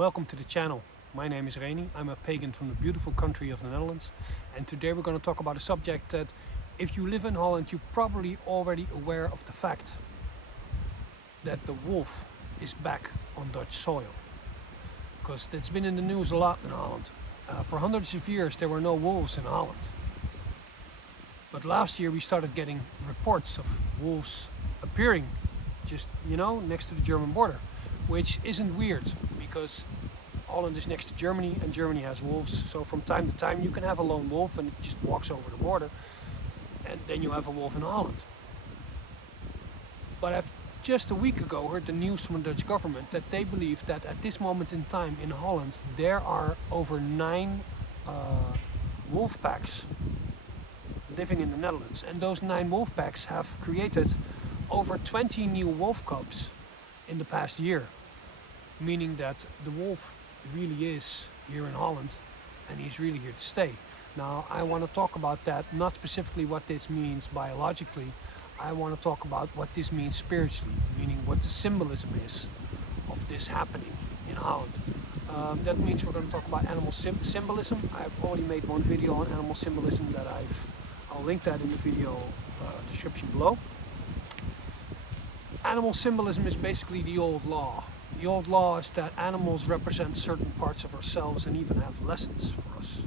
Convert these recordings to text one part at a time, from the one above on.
Welcome to the channel. My name is Reni. I'm a pagan from the beautiful country of the Netherlands, and today we're going to talk about a subject that if you live in Holland you're probably already aware of the fact that the wolf is back on Dutch soil, because it's been in the news a lot in Holland. For hundreds of years there were no wolves in Holland, but last year we started getting reports of wolves appearing just next to the German border, which isn't weird because Holland is next to Germany and Germany has wolves, so from time to time you can have a lone wolf and it just walks over the border, and then you have a wolf in Holland. But I've just a week ago heard the news from the Dutch government that they believe that at this moment in time in Holland there are over 9 wolf packs living in the Netherlands, and those 9 wolf packs have created over 20 new wolf cubs in the past year, meaning that the wolf really is here in Holland and he's really here to stay. Now I want to talk about that, not specifically what this means biologically. I want to talk about what this means spiritually, meaning what the symbolism is of this happening in Holland. That means we're going to talk about animal symbolism. I've already made one video on animal symbolism that I'll link that in the video description below. Animal symbolism is basically the old law. The old law is that animals represent certain parts of ourselves and even have lessons for us.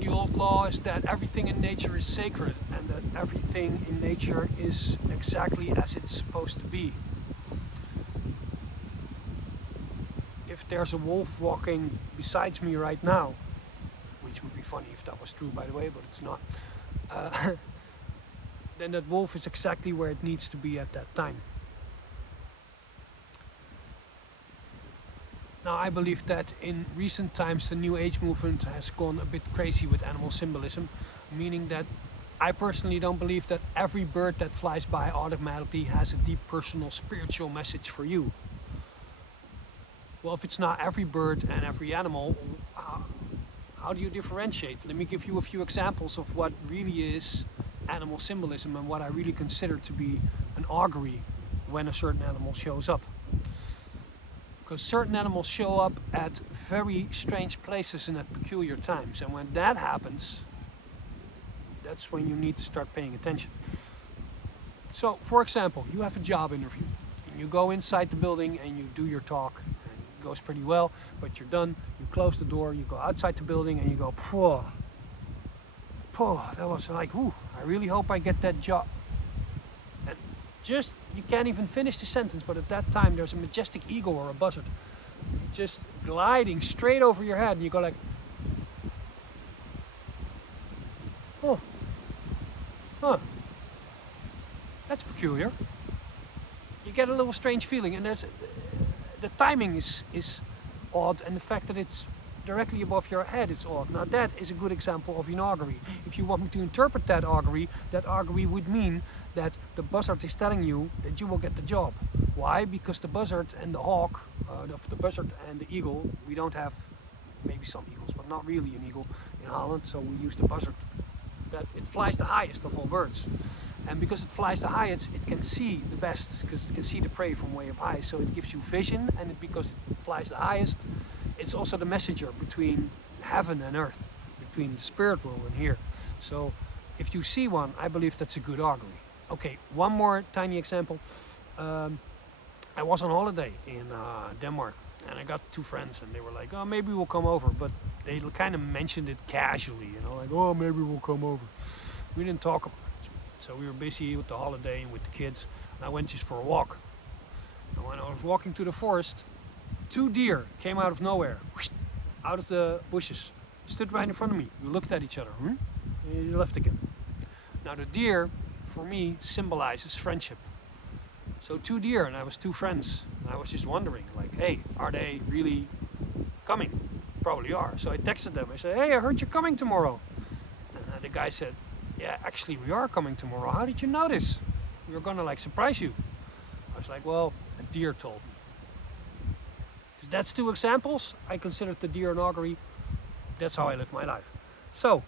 The old law is that everything in nature is sacred and that everything in nature is exactly as it's supposed to be. If there's a wolf walking besides me right now, which would be funny if that was true, by the way, but it's not, then that wolf is exactly where it needs to be at that time. Now I believe that in recent times the New Age movement has gone a bit crazy with animal symbolism, meaning that I personally don't believe that every bird that flies by automatically has a deep personal spiritual message for you. Well, if it's not every bird and every animal, how do you differentiate? Let me give you a few examples of what really is animal symbolism and what I really consider to be an augury when a certain animal shows up. Because certain animals show up at very strange places and at peculiar times, and when that happens, that's when you need to start paying attention. So, for example, you have a job interview and you go inside the building and you do your talk and it goes pretty well, but you're done, you close the door, you go outside the building and you go, that was like, ooh, I really hope I get that job. And just, you can't even finish the sentence, but at that time there's a majestic eagle or a buzzard just gliding straight over your head, and you go like, oh, huh, that's peculiar. You get a little strange feeling, and the timing is odd, and the fact that it's directly above your head, it's odd. Now that is a good example of an augury. If you want me to interpret that augury would mean that the buzzard is telling you that you will get the job. Why? Because the buzzard and the hawk, the buzzard and the eagle, we don't have, maybe some eagles, but not really an eagle in Holland, so we use the buzzard. That it flies the highest of all birds. And because it flies the highest, it can see the best, because it can see the prey from way up high, so it gives you vision, and because it flies the highest, it's also the messenger between heaven and earth, between the spirit world and here. So if you see one, I believe that's a good augury. Okay, one more tiny example. I was on holiday in Denmark, and I got 2 friends, and they were like, oh, maybe we'll come over, but they kind of mentioned it casually, like, oh, maybe we'll come over. We didn't talk about it. So we were busy with the holiday and with the kids, and I went just for a walk. And when I was walking to the forest, 2 deer came out of nowhere, out of the bushes, stood right in front of me. We looked at each other, and they left again. Now the deer, for me, symbolizes friendship. So 2 deer, and I was 2 friends, and I was just wondering, like, hey, are they really coming? Probably are. So I texted them. I said, hey, I heard you're coming tomorrow. And the guy said, yeah, actually we are coming tomorrow. How did you notice? We were gonna like surprise you. I was like, well, a deer told me. That's 2 examples. I consider the deer an augury. That's how I live my life. So,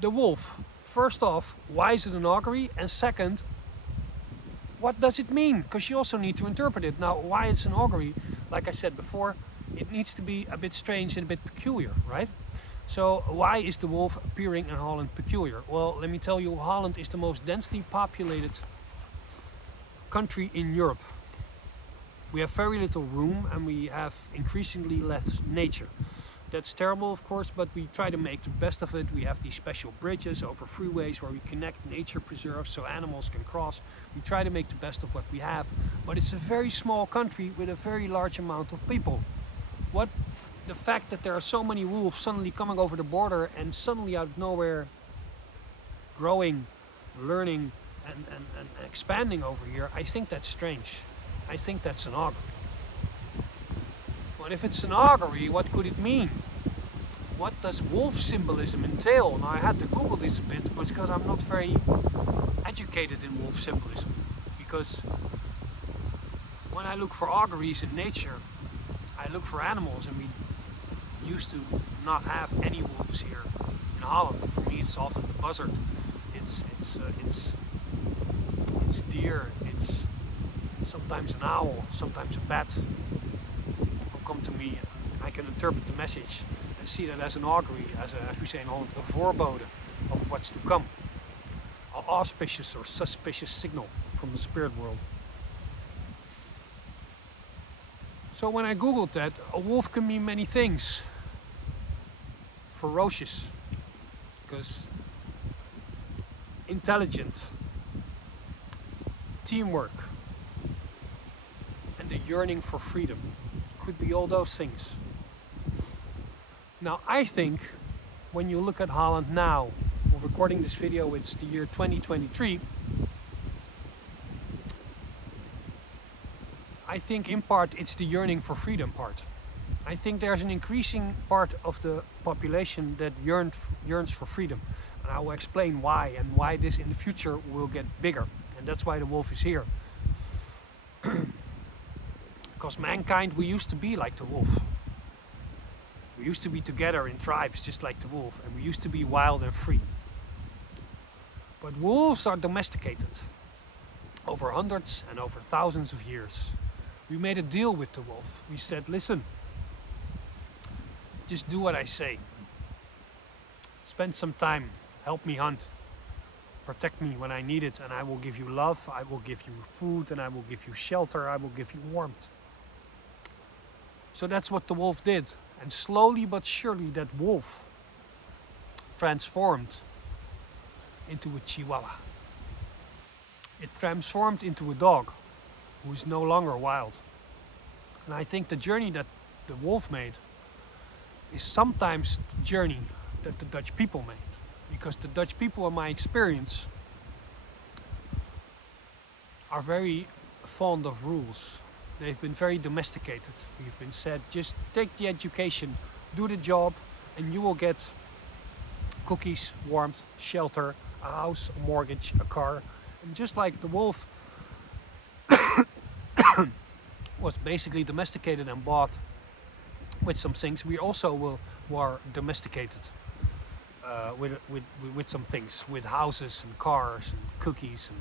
the wolf. First off, why is it an augury? And second, what does it mean? Because you also need to interpret it. Now, why it's an augury, like I said before, it needs to be a bit strange and a bit peculiar, right? So why is the wolf appearing in Holland peculiar? Well, let me tell you, Holland is the most densely populated country in Europe. We have very little room and we have increasingly less nature. That's terrible, of course, but we try to make the best of it. We have these special bridges over freeways where we connect nature preserves so animals can cross. We try to make the best of what we have, but it's a very small country with a very large amount of people. The fact that there are so many wolves suddenly coming over the border and suddenly out of nowhere growing, learning and expanding over here, I think that's strange. I think that's an augury. But if it's an augury, what could it mean? What does wolf symbolism entail? Now I had to Google this a bit because I'm not very educated in wolf symbolism. Because when I look for auguries in nature, I look for animals, and we used to not have any wolves here in Holland. For me, it's often the buzzard. It's deer. It's sometimes an owl, sometimes a bat. Will come to me, and I can interpret the message and see that as an augury, as we say in Holland, a voorbode of what's to come. An auspicious or suspicious signal from the spirit world. So when I googled that, a wolf can mean many things. Ferocious, because intelligent, teamwork, and the yearning for freedom. Could be all those things. Now I think when you look at Holland now, we're recording this video, it's the year 2023. I think in part it's the yearning for freedom part. I think there's an increasing part of the population that yearns for freedom. And I will explain why, and why this in the future will get bigger. And that's why the wolf is here. Because mankind, we used to be like the wolf. We used to be together in tribes just like the wolf, and we used to be wild and free. But wolves are domesticated over hundreds and over thousands of years. We made a deal with the wolf. We said, listen, just do what I say. Spend some time, help me hunt, protect me when I need it, and I will give you love, I will give you food, and I will give you shelter, I will give you warmth. So that's what the wolf did. And slowly but surely that wolf transformed into a chihuahua. It transformed into a dog who is no longer wild. And I think the journey that the wolf made is sometimes the journey that the Dutch people made. Because the Dutch people, in my experience, are very fond of rules. They've been very domesticated. We've been said, just take the education, do the job, and you will get cookies, warmth, shelter, a house, a mortgage, a car. And just like the wolf was basically domesticated and bought with some things, we also were domesticated with some things, with houses and cars and cookies and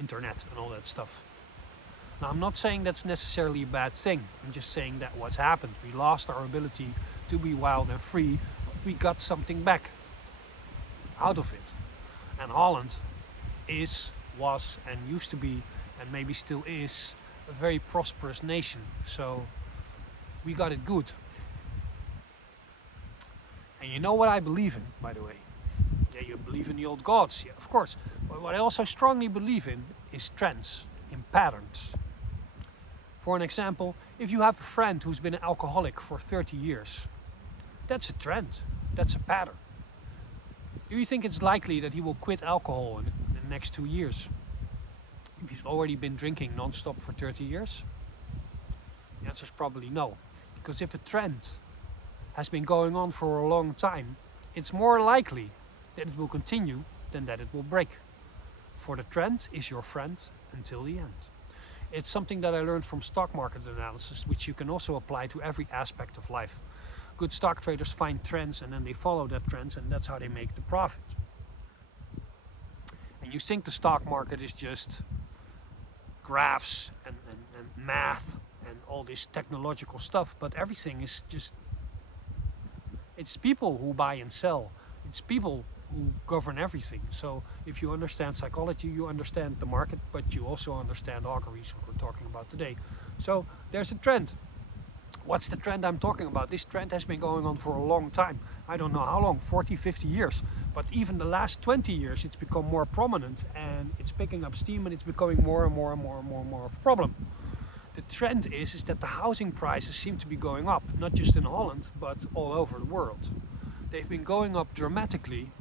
internet and all that stuff. Now I'm not saying that's necessarily a bad thing, I'm just saying that what's happened. We lost our ability to be wild and free, but we got something back out of it. And Holland was and used to be, and maybe still is, a very prosperous nation. So we got it good. And you know what I believe in, by the way? Yeah, you believe in the old gods, yeah, of course. But what I also strongly believe in is trends, in patterns. For an example, if you have a friend who's been an alcoholic for 30 years, that's a trend, that's a pattern. Do you think it's likely that he will quit alcohol in the next 2 years? If he's already been drinking non-stop for 30 years? The answer is probably no. Because if a trend has been going on for a long time, it's more likely that it will continue than that it will break. For the trend is your friend until the end. It's something that I learned from stock market analysis, which you can also apply to every aspect of life. Good stock traders find trends and then they follow that trends, and that's how they make the profit. And you think the stock market is just graphs and math and all this technological stuff, but everything is just, it's people who buy and sell. It's people who govern everything. So if you understand psychology, you understand the market, but you also understand auguries, what we're talking about today. So there's a trend. What's the trend I'm talking about? This trend has been going on for a long time. I don't know how long, 40, 50 years. But even the last 20 years, it's become more prominent and it's picking up steam and it's becoming more and more and more and more and more of a problem. The trend is that the housing prices seem to be going up, not just in Holland, but all over the world. They've been going up dramatically,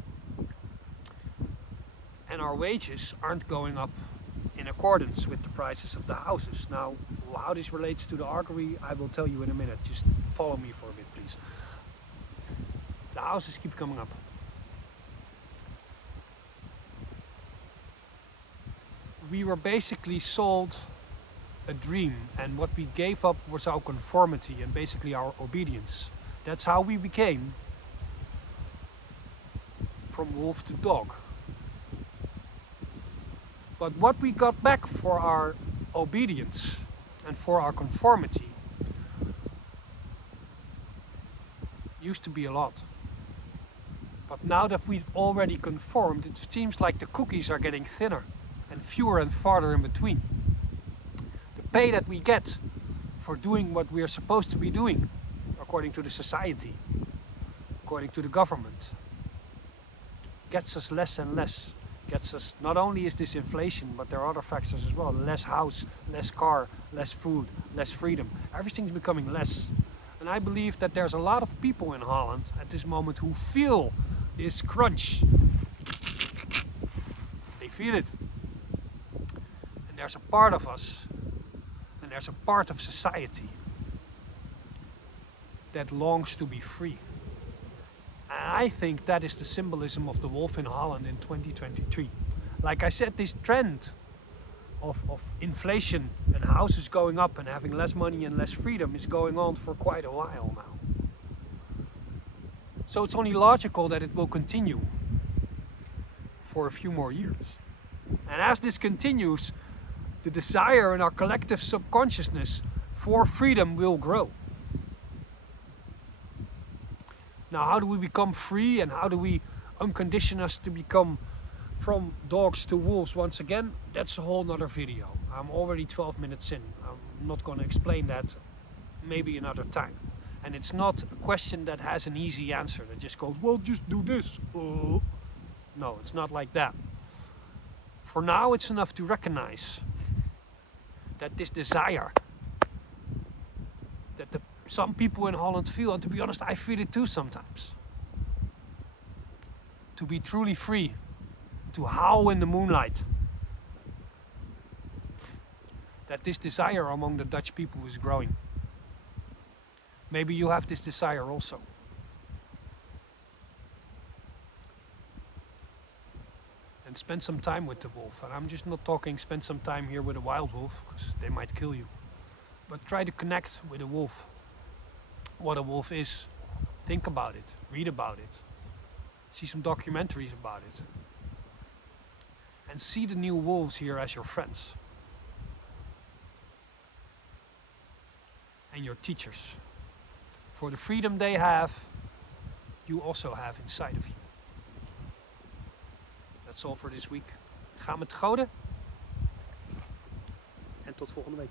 and our wages aren't going up in accordance with the prices of the houses. Now, how this relates to the augury, I will tell you in a minute. Just follow me for a bit, please. The houses keep coming up. We were basically sold a dream, and what we gave up was our conformity and basically our obedience. That's how we became from wolf to dog. But what we got back for our obedience and for our conformity used to be a lot. But now that we've already conformed, it seems like the cookies are getting thinner and fewer and farther in between. The pay that we get for doing what we are supposed to be doing, according to the society, according to the government, gets us less and less. Gets us, not only is this inflation, but there are other factors as well. Less house, less car, less food, less freedom. Everything's becoming less. And I believe that there's a lot of people in Holland at this moment who feel this crunch. They feel it. And there's a part of us, and there's a part of society that longs to be free. And I think that is the symbolism of the wolf in Holland in 2023. Like I said, this trend of inflation and houses going up and having less money and less freedom is going on for quite a while now. So it's only logical that it will continue for a few more years. And as this continues, the desire in our collective subconsciousness for freedom will grow. Now, how do we become free, and how do we uncondition us to become from dogs to wolves once again? That's a whole nother video. I'm already 12 minutes in. I'm not going to explain that, maybe another time. And it's not a question that has an easy answer that just goes, well, just do this. No, it's not like that. For now, it's enough to recognize that this desire that some people in Holland feel, and to be honest, I feel it too sometimes. To be truly free, to howl in the moonlight. That this desire among the Dutch people is growing. Maybe you have this desire also. And spend some time with the wolf. And I'm just not talking spend some time here with a wild wolf, because they might kill you. But try to connect with a wolf. What a wolf is. Think about it. Read about it. See some documentaries about it. And see the new wolves here as your friends. And your teachers. For the freedom they have, you also have inside of you. That's all for this week. Ga met goden. En tot volgende week.